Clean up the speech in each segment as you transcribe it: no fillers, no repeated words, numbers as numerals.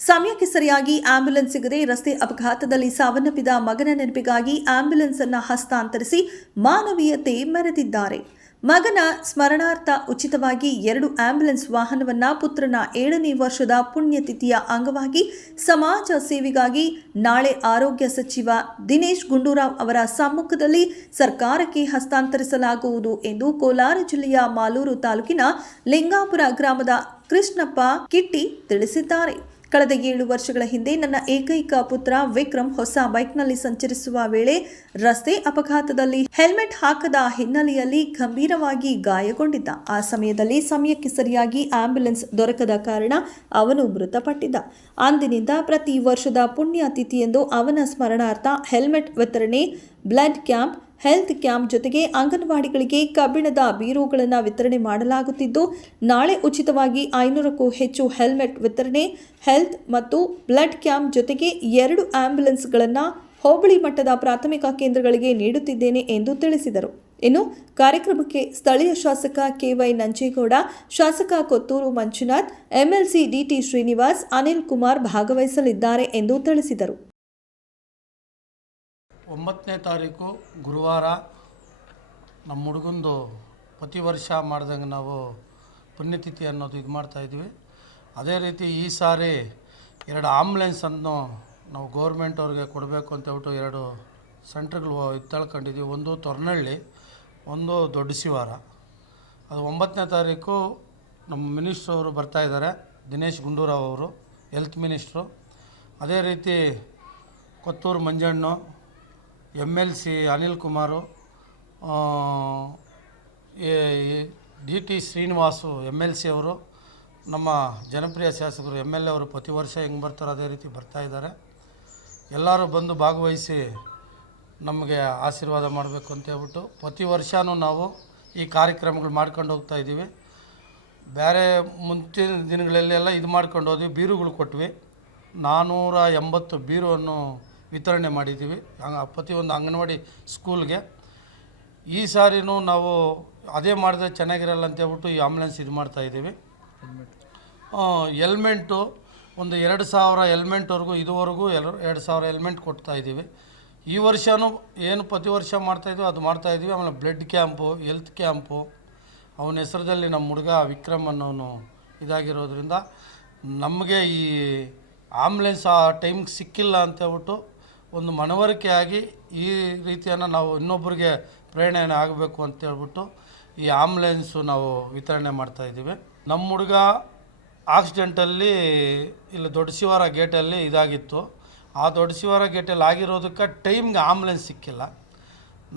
ಸಮಯಕ್ಕೆ ಸರಿಯಾಗಿ ಆಂಬ್ಯುಲೆನ್ಸ್ ಸಿಗದೆ ರಸ್ತೆ ಅಪಘಾತದಲ್ಲಿ ಸಾವನ್ನಪ್ಪಿದ ಮಗನ ನೆನಪಿಗಾಗಿ ಆಂಬ್ಯುಲೆನ್ಸ್ ಅನ್ನು ಹಸ್ತಾಂತರಿಸಿ ಮಾನವೀಯತೆ ಮೆರೆದಿದ್ದಾರೆ. ಮಗನ ಸ್ಮರಣಾರ್ಥ ಉಚಿತವಾಗಿ 2 ಆಂಬ್ಯುಲೆನ್ಸ್ ವಾಹನವನ್ನ ಪುತ್ರನ 7ನೇ ವರ್ಷದ ಪುಣ್ಯತಿಥಿಯ ಅಂಗವಾಗಿ ಸಮಾಜ ಸೇವೆಗಾಗಿ ನಾಳೆ ಆರೋಗ್ಯ ಸಚಿವ ದಿನೇಶ್ ಗುಂಡೂರಾವ್ ಅವರ ಸಮ್ಮುಖದಲ್ಲಿ ಸರ್ಕಾರಕ್ಕೆ ಹಸ್ತಾಂತರಿಸಲಾಗುವುದು ಎಂದು ಕೋಲಾರ ಜಿಲ್ಲೆಯ ಮಾಲೂರು ತಾಲೂಕಿನ ಲಿಂಗಾಪುರ ಗ್ರಾಮದ ಕೃಷ್ಣಪ್ಪ ಕಿಟ್ಟಿ ತಿಳಿಸಿದ್ದಾರೆ. ಕಳೆದ 7 ವರ್ಷಗಳ ಹಿಂದೆ ನನ್ನ ಏಕೈಕ ಪುತ್ರ ವಿಕ್ರಮ್ ಹೊಸ ಬೈಕ್ನಲ್ಲಿ ಸಂಚರಿಸುವ ವೇಳೆ ರಸ್ತೆ ಅಪಘಾತದಲ್ಲಿ ಹೆಲ್ಮೆಟ್ ಹಾಕದ ಹಿನ್ನೆಲೆಯಲ್ಲಿ ಗಂಭೀರವಾಗಿ ಗಾಯಗೊಂಡಿದ್ದ. ಆ ಸಮಯದಲ್ಲಿ ಸಮಯಕ್ಕೆ ಸರಿಯಾಗಿ ಆಂಬ್ಯುಲೆನ್ಸ್ ದೊರಕದ ಕಾರಣ ಅವನು ಮೃತಪಟ್ಟಿದ್ದ. ಅಂದಿನಿಂದ ಪ್ರತಿ ವರ್ಷದ ಪುಣ್ಯತಿಥಿಯಂದು ಅವನ ಸ್ಮರಣಾರ್ಥ ಹೆಲ್ಮೆಟ್ ವಿತರಣೆ, ಬ್ಲಡ್ ಕ್ಯಾಂಪ್, ಹೆಲ್ತ್ ಕ್ಯಾಂಪ್ ಜೊತೆಗೆ ಅಂಗನವಾಡಿಗಳಿಗೆ ಕಬ್ಬಿಣದ ಬೀರುಗಳನ್ನು ವಿತರಣೆ ಮಾಡಲಾಗುತ್ತಿದ್ದು, ನಾಳೆ ಉಚಿತವಾಗಿ 500ಕ್ಕೂ ಹೆಚ್ಚು ಹೆಲ್ಮೆಟ್ ವಿತರಣೆ, ಹೆಲ್ತ್ ಮತ್ತು ಬ್ಲಡ್ ಕ್ಯಾಂಪ್ ಜೊತೆಗೆ 2 ಆಂಬ್ಯುಲೆನ್ಸ್ಗಳನ್ನು ಹೋಬಳಿ ಮಟ್ಟದ ಪ್ರಾಥಮಿಕ ಕೇಂದ್ರಗಳಿಗೆ ನೀಡುತ್ತಿದ್ದೇನೆ ಎಂದು ತಿಳಿಸಿದರು. ಇನ್ನು ಕಾರ್ಯಕ್ರಮಕ್ಕೆ ಸ್ಥಳೀಯ ಶಾಸಕ ಕೆವೈ ನಂಜೇಗೌಡ, ಶಾಸಕ ಕೊತ್ತೂರು ಮಂಜುನಾಥ್, ಎಂಎಲ್ಸಿ ಡಿಟಿ ಶ್ರೀನಿವಾಸ್, ಅನಿಲ್ ಕುಮಾರ್ ಭಾಗವಹಿಸಲಿದ್ದಾರೆ ಎಂದು ತಿಳಿಸಿದರು. 9ನೇ ತಾರೀಕು ಗುರುವಾರ ನಮ್ಮ ಹುಡುಗಂದು ಪ್ರತಿ ವರ್ಷ ಮಾಡ್ದಂಗೆ ನಾವು ಪುಣ್ಯತಿಥಿ ಅನ್ನೋದು ಇದು ಮಾಡ್ತಾಯಿದ್ವಿ. ಅದೇ ರೀತಿ ಈ ಸಾರಿ 2 ಆಂಬ್ಯುಲೆನ್ಸನ್ನು ನಾವು ಗೌರ್ಮೆಂಟ್ ಅವ್ರಿಗೆ ಕೊಡಬೇಕು ಅಂತ ಹೇಳ್ಬಿಟ್ಟು 2 ಸೆಂಟ್ರ್ಗಳು ಇತ್ತಳ್ಕೊಂಡಿದ್ವಿ. ಒಂದು ತೊರ್ನಹಳ್ಳಿ, ಒಂದು ದೊಡ್ಡ ಶಿವಾರ. ಅದು 9ನೇ ತಾರೀಕು ನಮ್ಮ ಮಿನಿಸ್ಟ್ರು ಅವರು ಬರ್ತಾಯಿದ್ದಾರೆ, ದಿನೇಶ್ ಗುಂಡೂರಾವ್ ಅವರು, ಹೆಲ್ತ್ ಮಿನಿಸ್ಟ್ರು. ಅದೇ ರೀತಿ Kothur ಮಂಜಣ್ಣು, MLC Anil Kumar, DT Srinivas MLC ಅವರು, ನಮ್ಮ ಜನಪ್ರಿಯ ಶಾಸಕರು MLA ಅವರು ಪ್ರತಿ ವರ್ಷ ಹೆಂಗೆ ಬರ್ತಾರೋ ಅದೇ ರೀತಿ ಬರ್ತಾಯಿದ್ದಾರೆ. ಎಲ್ಲರೂ ಬಂದು ಭಾಗವಹಿಸಿ ನಮಗೆ ಆಶೀರ್ವಾದ ಮಾಡಬೇಕು ಅಂತ ಹೇಳ್ಬಿಟ್ಟು ಪ್ರತಿ ವರ್ಷವೂ ನಾವು ಈ ಕಾರ್ಯಕ್ರಮಗಳು ಮಾಡ್ಕೊಂಡು ಹೋಗ್ತಾ ಇದ್ದೀವಿ. ಬೇರೆ ಮುಂಚಿನ ದಿನಗಳಲ್ಲೆಲ್ಲ ಇದು ಮಾಡ್ಕೊಂಡು ಹೋದ್ವಿ, ಬೀರುಗಳು ಕೊಟ್ವಿ. 480 ಬೀರುವನ್ನು ವಿತರಣೆ ಮಾಡಿದ್ದೀವಿ ಪ್ರತಿಯೊಂದು ಅಂಗನವಾಡಿ ಸ್ಕೂಲ್ಗೆ. ಈ ಸಾರಿನೂ ನಾವು ಅದೇ ಮಾಡಿದ್ರೆ ಚೆನ್ನಾಗಿರಲ್ಲ ಅಂತ ಹೇಳ್ಬಿಟ್ಟು ಈ ಆಂಬ್ಯುಲೆನ್ಸ್ ಇದು ಮಾಡ್ತಾಯಿದ್ದೀವಿ. ಹೆಲ್ಮೆಂಟು ಒಂದು 2000 ಹೆಲ್ಮೆಂಟ್ವರೆಗೂ ಇದುವರೆಗೂ 2000 ಹೆಲ್ಮೆಂಟ್ ಕೊಡ್ತಾಯಿದ್ದೀವಿ. ಈ ವರ್ಷವೂ ಏನು ಪ್ರತಿ ವರ್ಷ ಮಾಡ್ತಾಯಿದ್ವಿ ಅದು ಮಾಡ್ತಾಯಿದ್ವಿ. ಆಮೇಲೆ ಬ್ಲಡ್ ಕ್ಯಾಂಪು, ಹೆಲ್ತ್ ಕ್ಯಾಂಪು, ಅವನ ಹೆಸರದಲ್ಲಿ ನಮ್ಮ ಹುಡುಗ ವಿಕ್ರಮ್ ಅನ್ನೋನು ಇದಾಗಿರೋದ್ರಿಂದ ನಮಗೆ ಈ ಆಂಬ್ಯುಲೆನ್ಸ್ ಆ ಟೈಮ್ಗೆ ಸಿಕ್ಕಿಲ್ಲ ಅಂತ ಹೇಳ್ಬಿಟ್ಟು ಒಂದು ಮನವರಿಕೆಯಾಗಿ ಈ ರೀತಿಯನ್ನು ನಾವು ಇನ್ನೊಬ್ಬರಿಗೆ ಪ್ರೇರಣೆ ಆಗಬೇಕು ಅಂತ ಹೇಳ್ಬಿಟ್ಟು ಈ ಆಂಬ್ಯುಲೆನ್ಸು ನಾವು ವಿತರಣೆ ಮಾಡ್ತಾಯಿದ್ದೀವಿ. ನಮ್ಮ ಹುಡುಗ ಆಕ್ಸಿಡೆಂಟಲ್ಲಿ ಇಲ್ಲಿ ದೊಡ್ಡ ಶಿವಾರ ಗೇಟಲ್ಲಿ ಇದಾಗಿತ್ತು. ಆ ದೊಡ್ಡ ಶಿವಾರ ಗೇಟಲ್ಲಿ ಆಗಿರೋದಕ್ಕೆ ಟೈಮ್ಗೆ ಆಂಬ್ಯುಲೆನ್ಸ್ ಸಿಕ್ಕಿಲ್ಲ.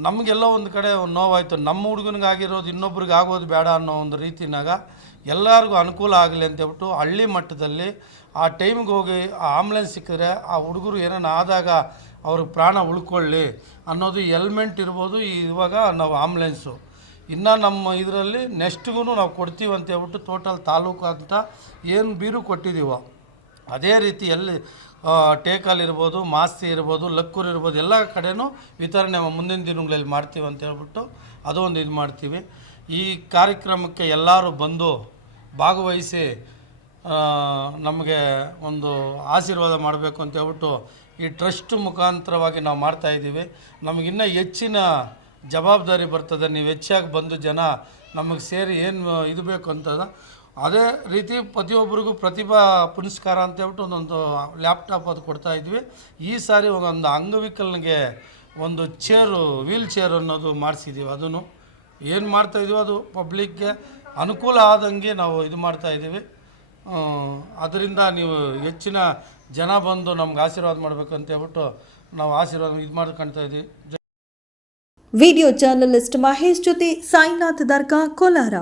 ನಮಗೆಲ್ಲ ಒಂದು ಕಡೆ ನೋವಾಯಿತು. ನಮ್ಮ ಹುಡುಗನಿಗಾಗಿರೋದು ಇನ್ನೊಬ್ರಿಗೆ ಆಗೋದು ಬೇಡ ಅನ್ನೋ ಒಂದು ರೀತಿನಾಗ ಎಲ್ಲರಿಗೂ ಅನುಕೂಲ ಆಗಲಿ ಅಂತೇಳ್ಬಿಟ್ಟು ಹಳ್ಳಿ ಮಟ್ಟದಲ್ಲಿ ಆ ಟೈಮ್ಗೆ ಹೋಗಿ ಆ ಆಂಬ್ಯುಲೆನ್ಸ್ ಸಿಕ್ಕಿದ್ರೆ ಆ ಹುಡುಗರು ಏನೇನು ಆದಾಗ ಅವ್ರ ಪ್ರಾಣ ಉಳ್ಕೊಳ್ಳಿ ಅನ್ನೋದು ಹೆಲ್ಮೆಟ್ ಇರ್ಬೋದು. ಇವಾಗ ನಾವು ಆಂಬ್ಯುಲೆನ್ಸು ಇನ್ನು ನಮ್ಮ ಇದರಲ್ಲಿ ನೆಕ್ಸ್ಟ್ಗೂ ನಾವು ಕೊಡ್ತೀವಿ ಅಂತ ಹೇಳ್ಬಿಟ್ಟು ಟೋಟಲ್ ತಾಲೂಕು ಅಂತ ಏನು ಬೀರು ಕೊಟ್ಟಿದ್ದೀವೋ ಅದೇ ರೀತಿ ಎಲ್ಲಿ ಟೇಕಲ್ ಇರ್ಬೋದು, ಮಾಸ್ತಿ ಇರ್ಬೋದು, ಲಕ್ಕೂರು ಇರ್ಬೋದು, ಎಲ್ಲ ಕಡೆನೂ ವಿತರಣೆ ಮುಂದಿನ ದಿನಗಳಲ್ಲಿ ಮಾಡ್ತೀವಿ ಅಂತ ಹೇಳ್ಬಿಟ್ಟು ಅದು ಒಂದು ಇದು ಮಾಡ್ತೀವಿ. ಈ ಕಾರ್ಯಕ್ರಮಕ್ಕೆ ಎಲ್ಲರೂ ಬಂದು ಭಾಗವಹಿಸಿ ನಮಗೆ ಒಂದು ಆಶೀರ್ವಾದ ಮಾಡಬೇಕು ಅಂತ ಹೇಳ್ಬಿಟ್ಟು ಈ ಟ್ರಸ್ಟ್ ಮುಖಾಂತರವಾಗಿ ನಾವು ಮಾಡ್ತಾಯಿದ್ದೀವಿ. ನಮಗಿನ್ನೂ ಹೆಚ್ಚಿನ ಜವಾಬ್ದಾರಿ ಬರ್ತದೆ. ನೀವು ಹೆಚ್ಚಾಗಿ ಬಂದು ಜನ ನಮಗೆ ಸೇರಿ ಏನು ಇದು ಬೇಕು ಅಂತದ ಅದೇ ರೀತಿ ಪ್ರತಿಯೊಬ್ಬರಿಗೂ ಪ್ರತಿಭಾ ಪುರಸ್ಕಾರ ಅಂತ ಹೇಳ್ಬಿಟ್ಟು ಒಂದೊಂದು ಲ್ಯಾಪ್ಟಾಪ್ ಅದು ಕೊಡ್ತಾಯಿದ್ವಿ. ಈ ಸಾರಿ ಒಂದು ಅಂಗವಿಕಲನಿಗೆ ಒಂದು ಚೇರು, ವೀಲ್ ಚೇರ್ ಅನ್ನೋದು ಮಾಡಿಸಿದ್ದೀವಿ. ಅದನ್ನು ಏನು ಮಾಡ್ತಾಯಿದ್ದೀವಿ ಅದು ಪಬ್ಲಿಕ್ಗೆ ಅನುಕೂಲ ಆದಂಗೆ ನಾವು ಇದು ಮಾಡ್ತಾಯಿದ್ದೀವಿ. ಅದರಿಂದ ನೀವು ಹೆಚ್ಚಿನ ಜನ ಬಂದು ನಮ್ಗೆ ಆಶೀರ್ವಾದ ಮಾಡಬೇಕು ಅಂತ ಹೇಳ್ಬಿಟ್ಟು ನಾವು ಆಶೀರ್ವಾದ ಇದು ಮಾಡ್ಕೊಳ್ತಾ ಇದ್ದೀವಿ. ವಿಡಿಯೋ ಜರ್ನಲಿಸ್ಟ್ ಮಹೇಶ್ ಜೊತೆ ಸಾಯಿನಾಥ್ ದರ್ಗಾ, ಕೋಲಾರ.